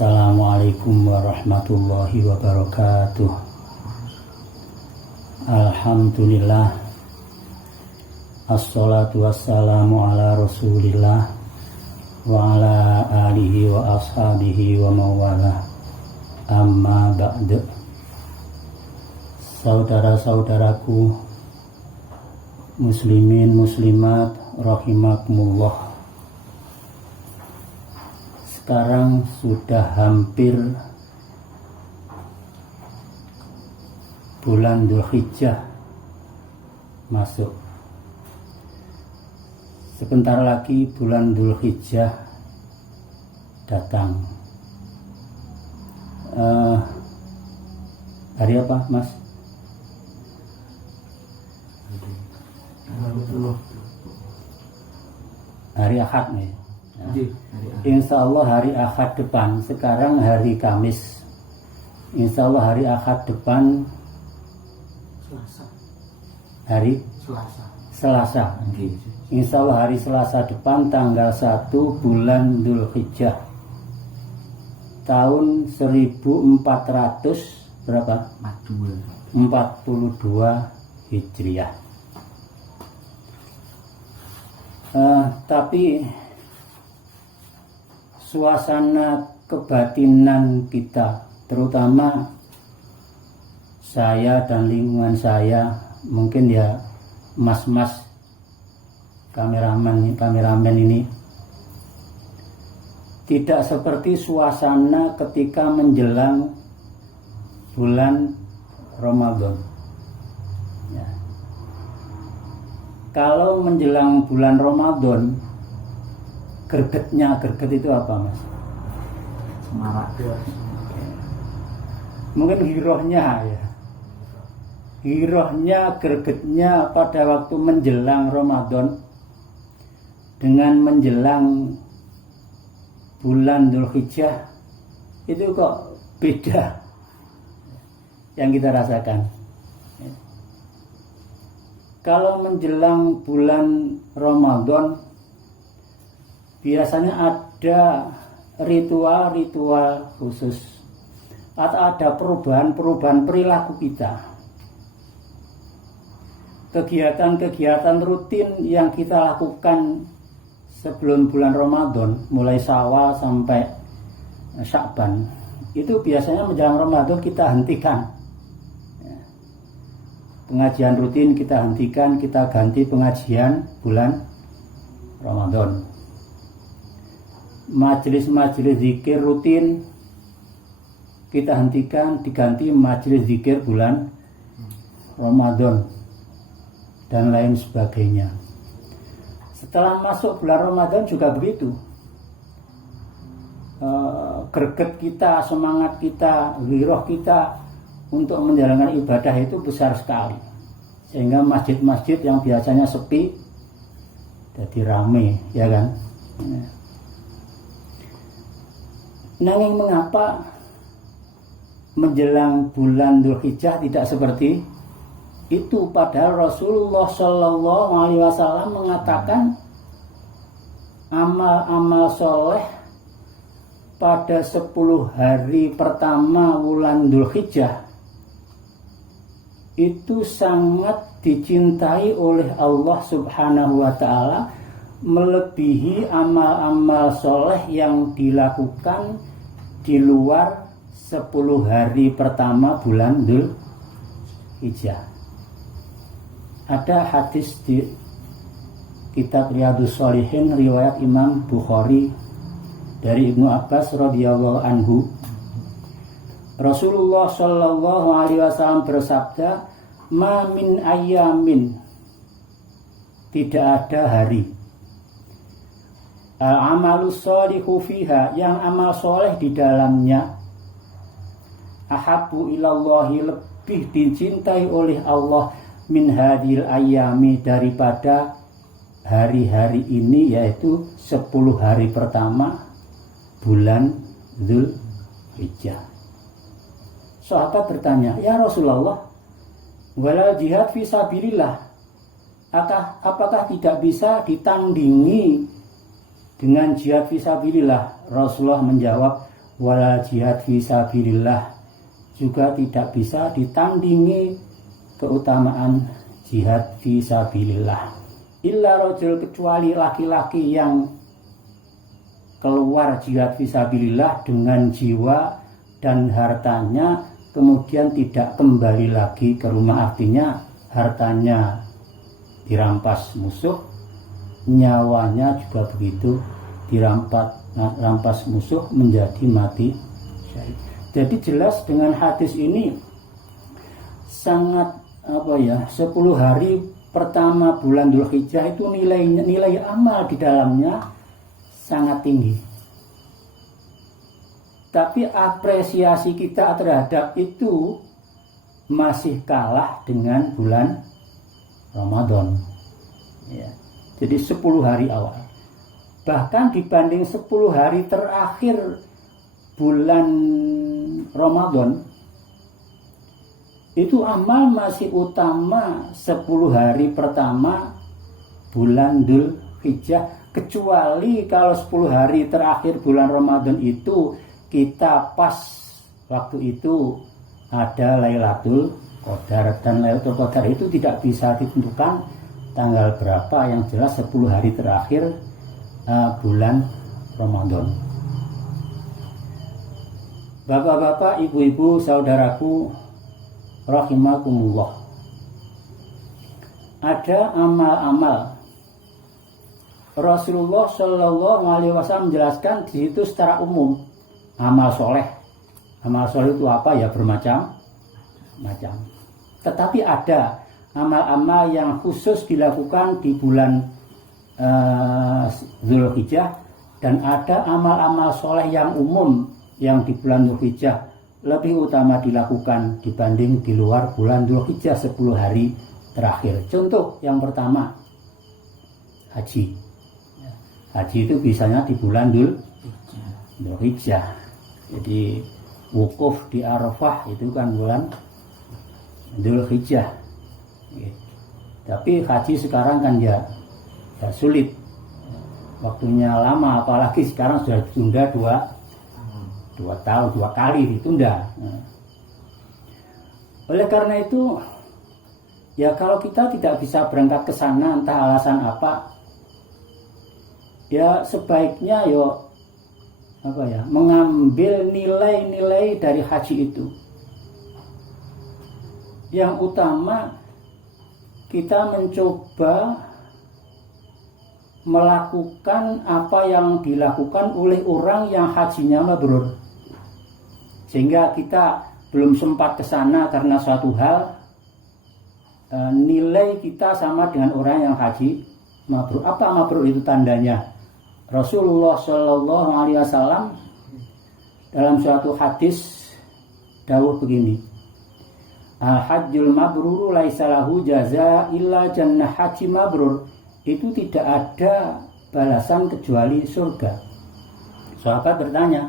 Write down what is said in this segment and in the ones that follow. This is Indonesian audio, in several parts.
Assalamualaikum warahmatullahi wabarakatuh. Alhamdulillah, assalatu wassalamu ala rasulillah wa ala alihi wa ashabihi wa mawala. Amma ba'du. Saudara-saudaraku muslimin muslimat rahimakumullah. Sekarang sudah hampir bulan Dzulhijjah masuk. Sebentar lagi bulan Dzulhijjah datang. Hari apa, Mas? Hari Ahad nih. Insya Allah hari Ahad depan. Sekarang hari Kamis. Insya Allah hari Ahad depan. Hari Selasa. Insya Allah hari Selasa depan tanggal 1 bulan Dzulhijjah tahun 1400 berapa? 42 Hijriah. Tapi suasana kebatinan kita, terutama saya dan lingkungan saya, mungkin ya mas-mas kameramen ini, tidak seperti suasana ketika menjelang bulan Ramadan. Ya. Kalau menjelang bulan Ramadan, greget itu apa, Mas? Semarak. Mungkin girohnya ya. Girohnya, gregetnya pada waktu menjelang Ramadan dengan menjelang bulan Dzulhijjah itu kok beda yang kita rasakan. Kalau menjelang bulan Ramadan biasanya ada ritual-ritual khusus atau ada perubahan perilaku kita. Kegiatan-kegiatan rutin yang kita lakukan sebelum bulan Ramadan, mulai Syawal sampai Sya'ban, itu biasanya menjelang Ramadan kita hentikan. Pengajian rutin kita hentikan, kita ganti pengajian bulan Ramadan. Majelis-majelis zikir rutin kita hentikan, diganti majelis zikir bulan Ramadan dan lain sebagainya. Setelah masuk bulan Ramadan juga begitu. Greget kita, semangat kita, wiroh kita untuk menjalankan ibadah itu besar sekali. Sehingga masjid-masjid yang biasanya sepi jadi rame, ya kan? Nanging mengapa menjelang bulan Dzulhijjah tidak seperti itu? Padahal Rasulullah Shallallahu Alaihi Wasallam mengatakan amal-amal soleh pada 10 hari pertama bulan Dzulhijjah itu sangat dicintai oleh Allah Subhanahu Wa Taala, melebihi amal-amal soleh yang dilakukan di luar 10 hari pertama bulan Dzulhijjah. Ada hadis di kitab Riyadhus Shalihin riwayat Imam Bukhari dari Ibnu Abbas radhiyallahu anhu. Rasulullah shallallahu alaihi wasallam bersabda, "Ma min ayyamin," tidak ada hari, al-amalu sholihu fiha, yang amal soleh di dalamnya, ahabbu ilallahi, lebih dicintai oleh Allah, min hadil ayami, daripada hari-hari ini, yaitu 10 hari pertama bulan Dzulhijjah. Sahabat bertanya, "Ya Rasulullah, wala jihad fisabilillah, apakah tidak bisa ditandingi dengan jihad fisabilillah?" Rasulullah menjawab, wala jihad fisabilillah, juga tidak bisa ditandingi keutamaan jihad fisabilillah. Illa rajul, kecuali laki-laki yang keluar jihad fisabilillah dengan jiwa dan hartanya, kemudian tidak kembali lagi ke rumah, artinya hartanya dirampas musuh, nyawanya juga begitu dirampas musuh menjadi mati syahid. Jadi jelas dengan hadis ini sangat 10 hari pertama bulan Dzulhijjah itu nilai amal di dalamnya sangat tinggi. Tapi apresiasi kita terhadap itu masih kalah dengan bulan Ramadan. Ya. Jadi 10 hari awal. Bahkan dibanding 10 hari terakhir bulan Ramadan, itu amal masih utama 10 hari pertama bulan Dzulhijjah, kecuali kalau 10 hari terakhir bulan Ramadan itu kita pas waktu itu ada Lailatul Qadar, dan Lailatul Qadar itu tidak bisa ditentukan tanggal berapa, yang jelas 10 hari terakhir bulan Ramadan. Bapak-bapak, ibu-ibu, saudaraku rahimakumullah, ada amal-amal Rasulullah Shallallahu Alaihi Wasallam menjelaskan di situ secara umum amal soleh. Amal soleh itu apa ya, bermacam-macam. Tetapi ada amal-amal yang khusus dilakukan di bulan Dzulhijjah, dan ada amal-amal soleh yang umum yang di bulan Dzulhijjah lebih utama dilakukan dibanding di luar bulan Dzulhijjah 10 hari terakhir. Contoh yang pertama, haji. Haji itu biasanya di bulan Dzulhijjah. Jadi wukuf di Arafah itu kan bulan Dzulhijjah. Tapi haji sekarang kan ya sulit, waktunya lama, apalagi sekarang sudah ditunda 2 tahun, 2 kali ditunda. Oleh karena itu ya, kalau kita tidak bisa berangkat ke sana entah alasan apa, ya sebaiknya mengambil nilai-nilai dari haji itu. Yang utama kita mencoba melakukan apa yang dilakukan oleh orang yang hajinya mabrur, sehingga kita belum sempat ke sana karena suatu hal, nilai kita sama dengan orang yang haji mabrur. Apa mabrur itu tandanya? Rasulullah Shallallahu Alaihi Wasallam dalam suatu hadis dawuh begini, al-hajjul mabrur laisa lahu jaza illa jannah. Haji mabrur itu tidak ada balasan kecuali surga. Sahabat bertanya,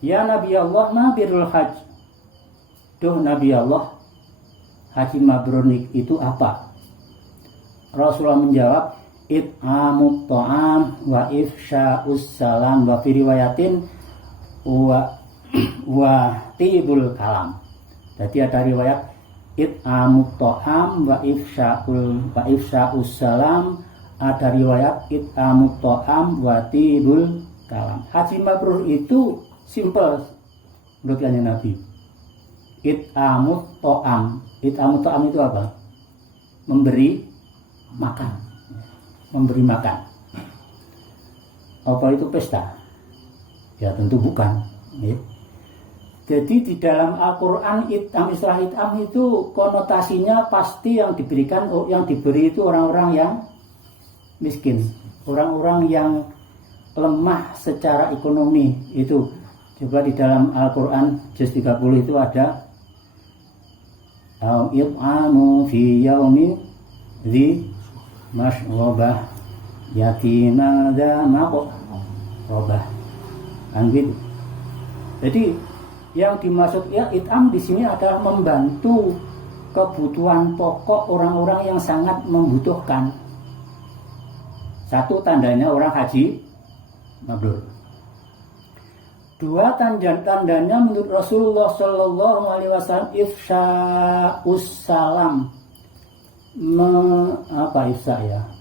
ya Nabi Allah, ma birrul hajj? Duh Nabi Allah, haji mabrur itu apa? Rasulullah menjawab, it'amut ta'am wa ifsya'us salam wa fi riwayatin wa tibul kalam. Jadi ada riwayat it'amut ta'am wa ifsya'us salam, ada riwayat it'amut ta'am wa tibul kalam. Haji mabrur itu simple menurut Kanjeng Nabi. It'amut ta'am. It'amut ta'am itu apa? Memberi makan. Memberi makan. Apa itu pesta? Ya tentu bukan. Ya. Jadi di dalam Al-Quran istilah it'am itu konotasinya pasti yang diberikan, yang diberi itu orang-orang yang miskin, orang-orang yang lemah secara ekonomi. Itu coba di dalam Al-Quran juz 30 itu ada it'amu fi yaumi dzi masyrabah yatima dza maqrabah, kan gitu. Jadi yang dimaksud ya it'am di sini adalah membantu kebutuhan pokok orang-orang yang sangat membutuhkan. Satu tandanya orang haji mabrur. Dua tanda-tandanya menurut Rasulullah Shallallahu Alaihi Wasallam ifsya'us salam,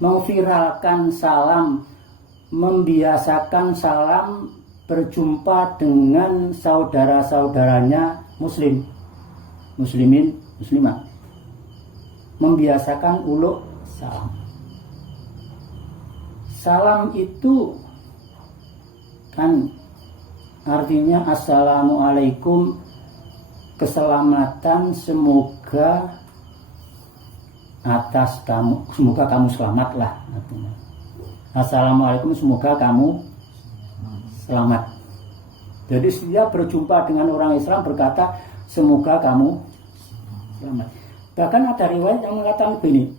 memviralkan salam, membiasakan salam, berjumpa dengan saudara-saudaranya muslimin, muslimah, membiasakan uluk salam. Salam itu kan artinya assalamualaikum, keselamatan, semoga atas kamu, semoga kamu selamatlah artinya. Assalamualaikum, semoga kamu selamat. Jadi setiap berjumpa dengan orang Islam berkata semoga kamu selamat. Bahkan ada riwayat yang mengatakan begini,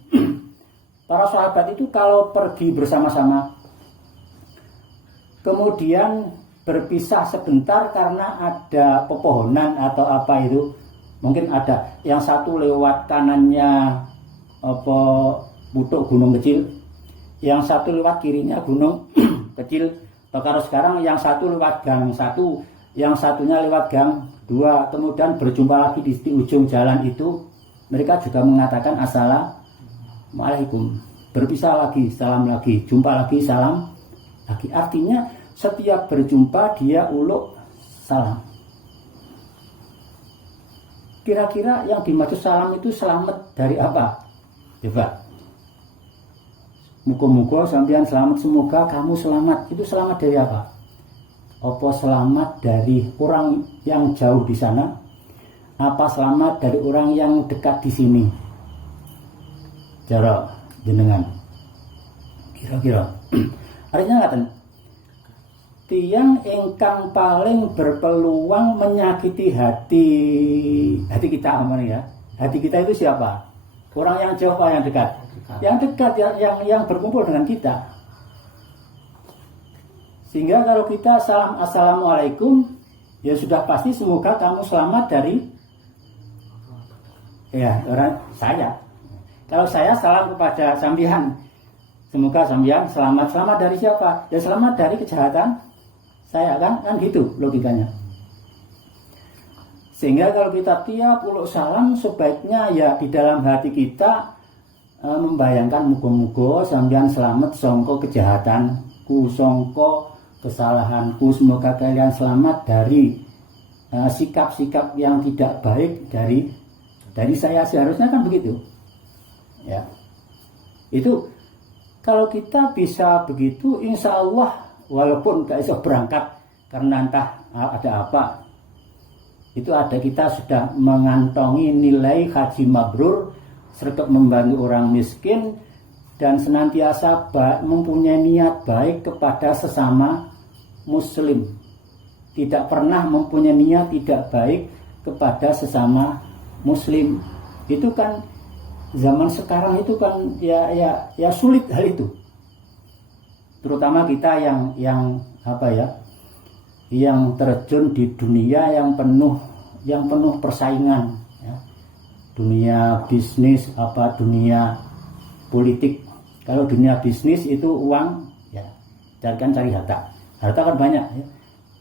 para sahabat itu kalau pergi bersama-sama kemudian berpisah sebentar karena ada pepohonan atau apa itu, mungkin ada yang satu lewat kanannya pucuk gunung kecil, yang satu lewat kirinya gunung kecil. Kalau sekarang yang satu lewat gang satu, yang satunya lewat gang dua, kemudian berjumpa lagi di ujung jalan itu, mereka juga mengatakan assalamualaikum, berpisah lagi, salam lagi, jumpa lagi, salam lagi. Artinya setiap berjumpa dia uluk salam. Kira-kira yang dimaksud salam itu selamat dari apa? Coba. Muka-muka sampean selamat, semoga kamu selamat. Itu selamat dari apa? Apa selamat dari orang yang jauh di sana? Apa selamat dari orang yang dekat di sini? Cara jenengan. Kira-kira. Artinya ngaten. Tiang ingkang paling berpeluang menyakiti hati kita, ya. Hati kita itu siapa? Orang yang jauh apa yang dekat? Yang dekat, yang berkumpul dengan kita. Sehingga kalau kita salam assalamualaikum, ya sudah pasti semoga kamu selamat dari orang saya. Kalau saya salam kepada sambian, semoga sambian selamat dari siapa? Ya selamat dari kejahatan saya, kan gitu logikanya. Sehingga kalau kita tiap uluk salam, sebaiknya ya di dalam hati kita membayangkan muga-muga sampeyan selamat sangka kejahatanku, sangka kesalahanku, semoga kalian selamat dari sikap-sikap yang tidak baik dari saya. Seharusnya kan begitu. Ya. Itu kalau kita bisa begitu, insya Allah walaupun gak bisa berangkat karena entah ada apa, itu ada kita sudah mengantongi nilai haji mabrur, serta membantu orang miskin, dan senantiasa mempunyai niat baik kepada sesama muslim. Tidak pernah mempunyai niat tidak baik kepada sesama muslim. Itu kan zaman sekarang itu kan ya sulit hal itu. Terutama kita yang terjun di dunia yang penuh persaingan, ya. Dunia bisnis, dunia politik. Kalau dunia bisnis itu uang, ya, cari harta kan banyak, ya.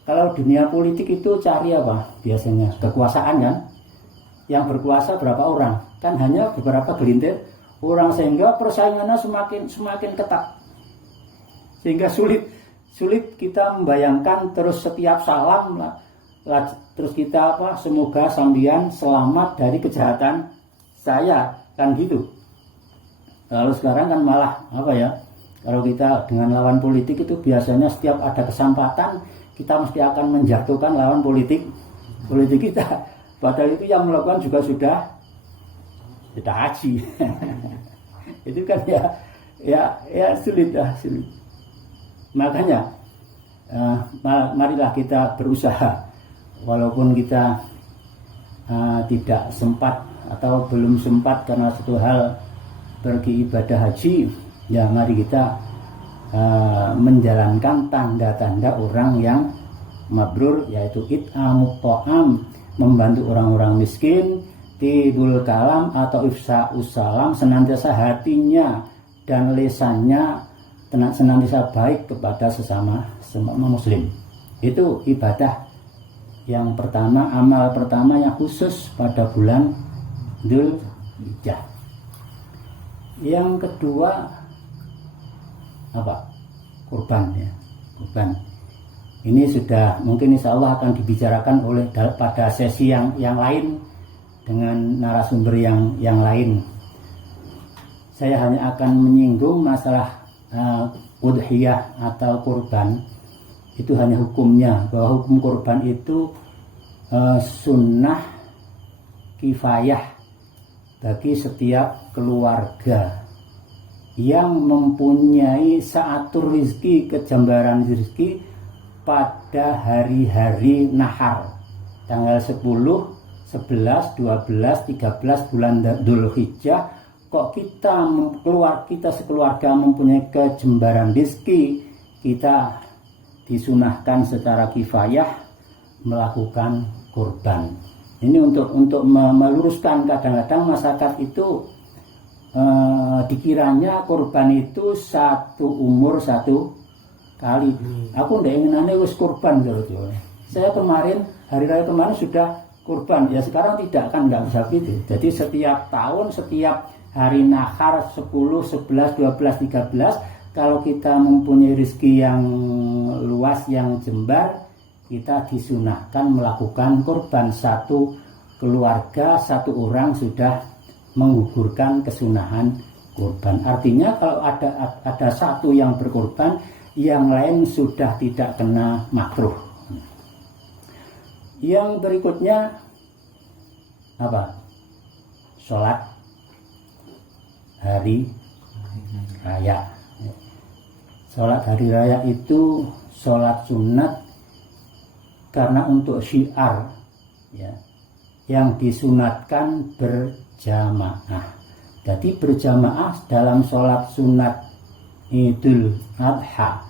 Kalau dunia politik itu cari apa? Biasanya kekuasaan, kan. Yang berkuasa berapa orang? Kan hanya beberapa gelintir orang, sehingga persaingannya semakin ketat. Sehingga sulit kita membayangkan terus setiap salam terus kita semoga sambian selamat dari kejahatan saya, kan gitu. Lalu sekarang kan malah kalau kita dengan lawan politik itu biasanya setiap ada kesempatan kita mesti akan menjatuhkan lawan politik kita. Padahal itu yang melakukan juga sudah haji. Itu kan ya sulit. Makanya marilah kita berusaha, walaupun kita tidak sempat atau belum sempat karena satu hal pergi ibadah haji, ya mari kita menjalankan tanda-tanda orang yang mabrur, yaitu it'amut ta'am, membantu orang-orang miskin, tibul kalam atau ifsa'us salam, senantiasa hatinya dan lisannya senantiasa baik kepada sesama muslim. Itu ibadah Yang pertama, amal pertama yang khusus pada bulan Dzulhijjah. Yang kedua apa? Kurban ya. Kurban. Ini sudah mungkin insya Allah akan dibicarakan oleh pada sesi yang lain dengan narasumber yang lain. Saya hanya akan menyinggung masalah udhiyah atau kurban. Itu hanya hukumnya, bahwa hukum kurban itu sunnah kifayah bagi setiap keluarga yang mempunyai saatur rizki, kejambaran rizki pada hari-hari nahar, tanggal 10, 11, 12, 13 bulan Dzulhijjah. Kok kita sekeluarga mempunyai kejembaran rizki, kita disunahkan secara kifayah melakukan kurban. Ini untuk meluruskan, kadang-kadang masyarakat itu dikiranya kurban itu satu umur satu kali. Aku ndak inginane wis kurban gitu. Saya kemarin hari raya kemarin sudah kurban. Ya sekarang tidak, kan nggak bisa gitu. Jadi setiap tahun, setiap hari nahar 10, 11, 12, 13, kalau kita mempunyai rezeki yang luas, yang jembar, kita disunahkan melakukan kurban. Satu keluarga, satu orang sudah menggugurkan kesunahan kurban. Artinya kalau ada satu yang berkurban, yang lain sudah tidak kena makruh. Yang berikutnya apa? Sholat hari raya. Sholat hari raya itu sholat sunat karena untuk syiar ya, yang disunatkan berjamaah. Jadi berjamaah dalam sholat sunat Idul Adha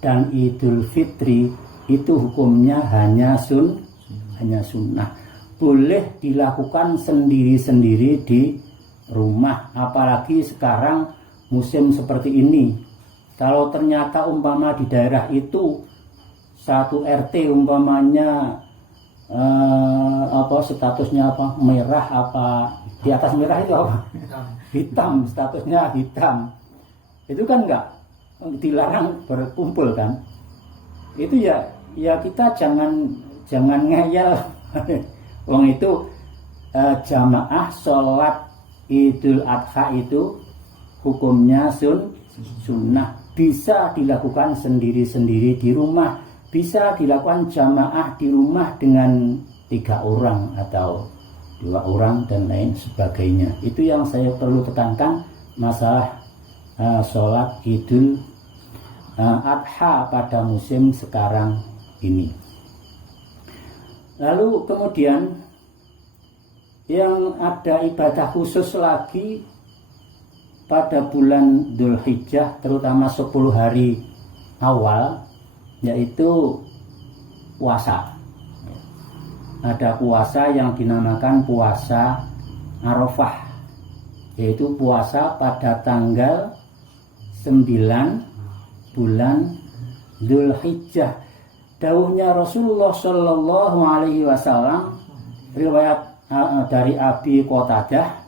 dan Idul Fitri itu hukumnya hanya sunnah. Boleh dilakukan sendiri-sendiri di rumah, apalagi sekarang musim seperti ini. Kalau ternyata umpama di daerah itu satu RT umpamanya statusnya apa, merah apa, di atas merah itu apa? Hitam, statusnya hitam. Itu kan enggak dilarang berkumpul kan? Itu ya kita jangan ngeyel. Wong itu jamaah sholat Idul Adha itu hukumnya sunnah. Bisa dilakukan sendiri-sendiri di rumah, bisa dilakukan jamaah di rumah dengan 3 orang atau 2 orang dan lain sebagainya. Itu yang saya perlu tekankan, masalah sholat Idul Adha pada musim sekarang ini. Lalu kemudian yang ada ibadah khusus lagi pada bulan Dzulhijjah, terutama 10 hari awal, yaitu puasa. Ada puasa yang dinamakan puasa Arafah, yaitu puasa pada tanggal 9 bulan Dzulhijjah. Dawuhnya Rasulullah Shallallahu Alaihi Wasallam, riwayat dari Abi Qatadah,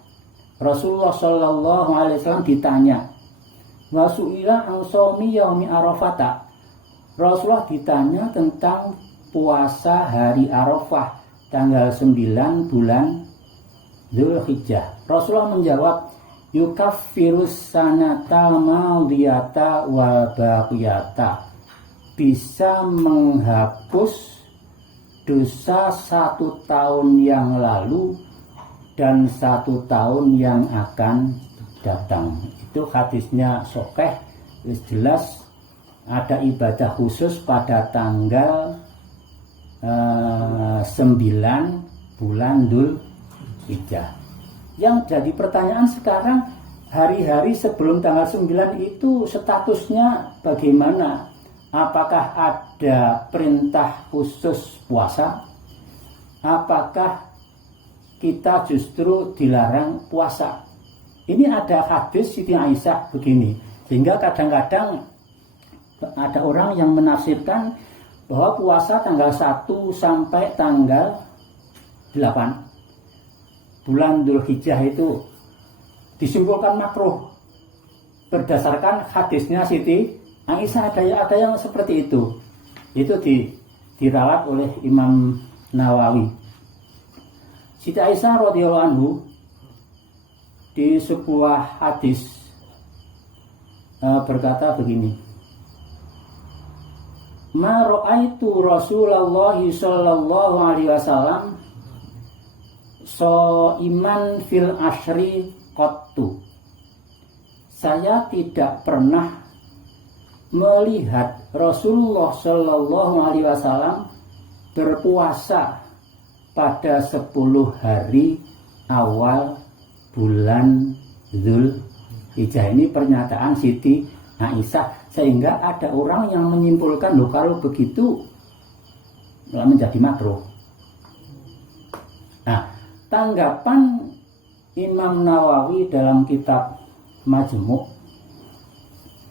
Rasulullah Shallallahu Alaihi Wasallam ditanya, wasuila an shaumi yaumi Arafata. Rasulullah ditanya tentang puasa hari Arafah tanggal 9 bulan Dzulhijjah. Rasulullah menjawab, yukaffirus sanata madiyata wa baqiyata. Bisa menghapus dosa 1 tahun yang lalu dan 1 tahun yang akan datang. Itu hadisnya sahih, jelas ada ibadah khusus pada tanggal 9 bulan Dzulhijjah. Yang jadi pertanyaan sekarang, hari-hari sebelum tanggal 9 itu statusnya bagaimana? Apakah ada perintah khusus puasa? Apakah kita justru dilarang puasa? Ini ada hadis Siti Aisyah begini, sehingga kadang-kadang ada orang yang menafsirkan bahwa puasa tanggal 1 sampai tanggal 8 bulan Dzulhijjah itu disimpulkan makruh berdasarkan hadisnya Siti Aisyah. Ada yang seperti itu diralat oleh Imam Nawawi. Siti Aisyah radhiyallahu anhu di sebuah hadis berkata begini, ma ra'aitu Rasulullah sallallahu alaihi wasallam iman fil ashri qattu. Saya tidak pernah melihat Rasulullah sallallahu alaihi wasallam berpuasa pada 10 hari awal bulan Dzulhijjah. Ini pernyataan Siti Aisyah, sehingga ada orang yang menyimpulkan loh kalau begitu menjadi makruh. Nah, tanggapan Imam Nawawi dalam kitab Majmu'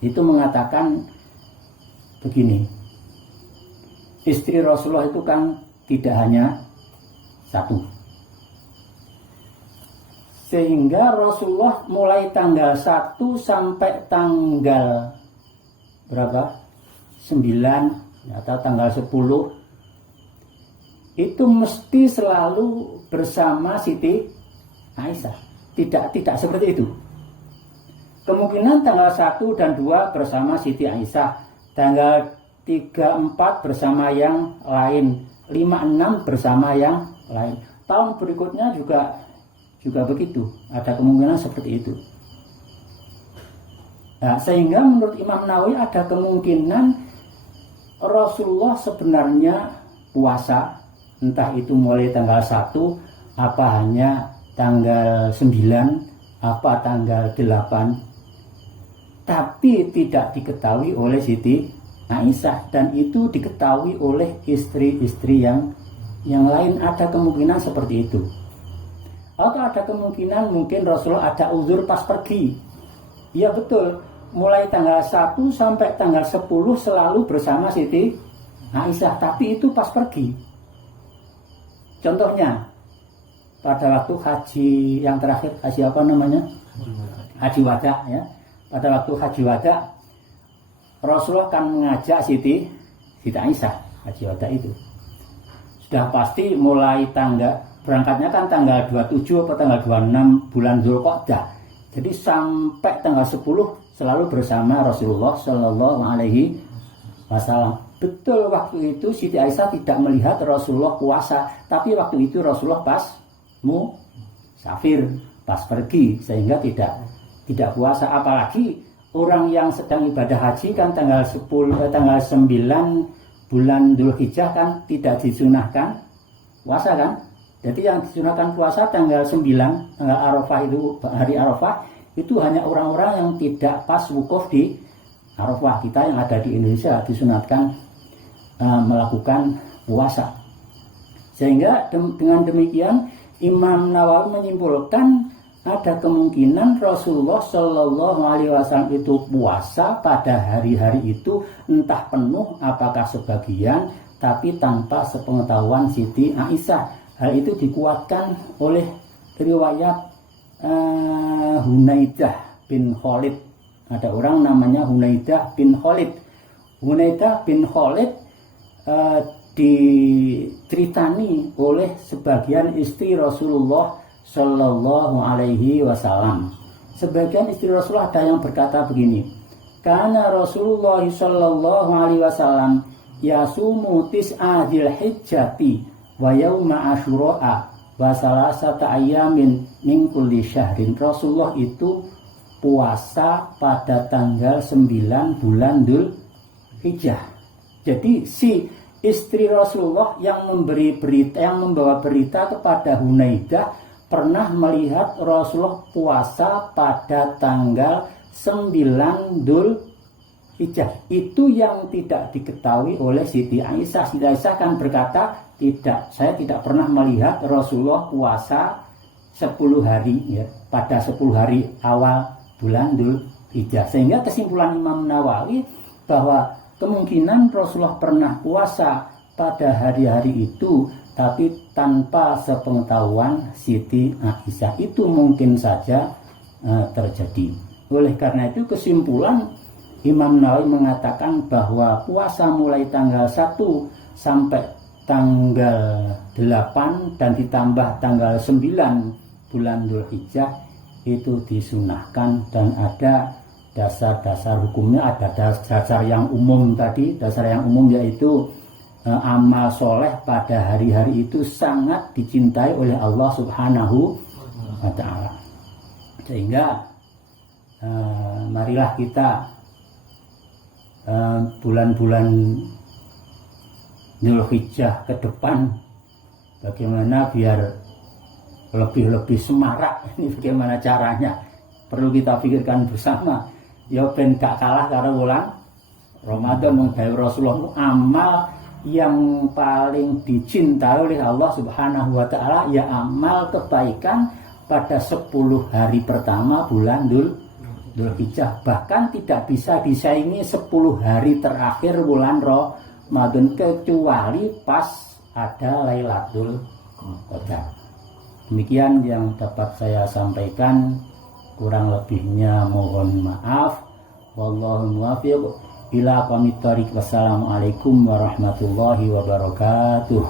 itu mengatakan begini, istri Rasulullah itu kan tidak hanya satu, sehingga Rasulullah mulai tanggal 1 sampai tanggal berapa? 9 atau tanggal 10 itu mesti selalu bersama Siti Aisyah. Tidak seperti itu. Kemungkinan tanggal 1 dan 2 bersama Siti Aisyah, tanggal 3, 4 bersama yang lain, 5, 6 bersama yang lain. Tahun berikutnya juga begitu, ada kemungkinan seperti itu. Nah, sehingga menurut Imam Nawawi ada kemungkinan Rasulullah sebenarnya puasa, entah itu mulai tanggal 1, apa hanya tanggal 9, apa tanggal 8, tapi tidak diketahui oleh Siti Aisyah, dan itu diketahui oleh istri-istri yang lain. Ada kemungkinan seperti itu. Atau ada kemungkinan mungkin Rasulullah ada uzur pas pergi. Ya betul, mulai tanggal 1 sampai tanggal 10 selalu bersama Siti Aisyah, tapi itu pas pergi. Contohnya pada waktu haji yang terakhir, haji apa namanya? Haji wada, ya. Pada waktu haji wada Rasulullah kan mengajak Siti Aisyah haji wada itu. Sudah pasti mulai berangkatnya kan tanggal 27 atau tanggal 26 bulan Dzulqa'dah. Jadi sampai tanggal 10 selalu bersama Rasulullah Shallallahu Alaihi Wasallam. Betul, waktu itu Siti Aisyah tidak melihat Rasulullah puasa, tapi waktu itu Rasulullah pas musafir, pas pergi, sehingga tidak puasa. Apalagi orang yang sedang ibadah haji kan tanggal 9 bulan Dzulhijjah kan tidak disunahkan puasa kan. Jadi yang disunahkan puasa tanggal 9, tanggal Arafah itu, hari Arafah itu hanya orang-orang yang tidak pas wukuf di Arafah. Kita yang ada di Indonesia disunatkan melakukan puasa. Sehingga dengan demikian Imam Nawawi menyimpulkan ada kemungkinan Rasulullah Shallallahu Alaihi Wasallam itu puasa pada hari-hari itu, entah penuh apakah sebagian, tapi tanpa sepengetahuan Siti Aisyah. Hal itu dikuatkan oleh riwayat Hunaidah bin Khalid. Ada orang namanya Hunaidah bin Khalid. Hunaidah bin Khalid diceritani oleh sebagian istri Rasulullah Shallallahu Alaihi Wasallam. Sebagian istri Rasulullah ada yang berkata begini, karena Rasulullah Shallallahu Alaihi Wasallam yasumu tis'a dzulhijjati wa yauma asyura wa salasata ayamin min kulli syahrin. Rasulullah itu puasa pada tanggal 9 bulan Dzulhijjah. Jadi si istri Rasulullah yang membawa berita kepada Hunaidah pernah melihat Rasulullah puasa pada tanggal 9 Dzulhijjah. Itu yang tidak diketahui oleh Siti Aisyah. Siti Aisyah kan berkata, tidak, saya tidak pernah melihat Rasulullah puasa 10 hari ya, pada 10 hari awal bulan Dzulhijjah. Sehingga kesimpulan Imam Nawawi bahwa kemungkinan Rasulullah pernah puasa pada hari-hari itu, tapi tanpa sepengetahuan Siti Aisyah. Itu mungkin saja terjadi. Oleh karena itu kesimpulan Imam Nawawi mengatakan bahwa puasa mulai tanggal 1 sampai tanggal 8 dan ditambah tanggal 9 bulan Dzulhijjah itu disunahkan, dan ada dasar-dasar hukumnya. Ada dasar yang umum tadi. Dasar yang umum yaitu amal soleh pada hari-hari itu sangat dicintai oleh Allah Subhanahu wa Ta'ala. Sehingga marilah kita bulan-bulan Dzulhijjah ke depan bagaimana biar lebih semarak. Ini bagaimana caranya, perlu kita pikirkan bersama. Ya ben gak kalah karo bulan Ramadan. Menggawe Rasulullah itu amal yang paling dicintai oleh Allah Subhanahu wa Ta'ala, ya amal kebaikan pada 10 hari pertama bulan Dzulhijjah. Bahkan tidak bisa disaingi 10 hari terakhir bulan Ramadan, kecuali pas ada Lailatul Qadar. Demikian yang dapat saya sampaikan, kurang lebihnya mohon maaf. Wallahu muwaffiq ila aqwamit thoriq. Wassalamualaikum warahmatullahi wabarakatuh.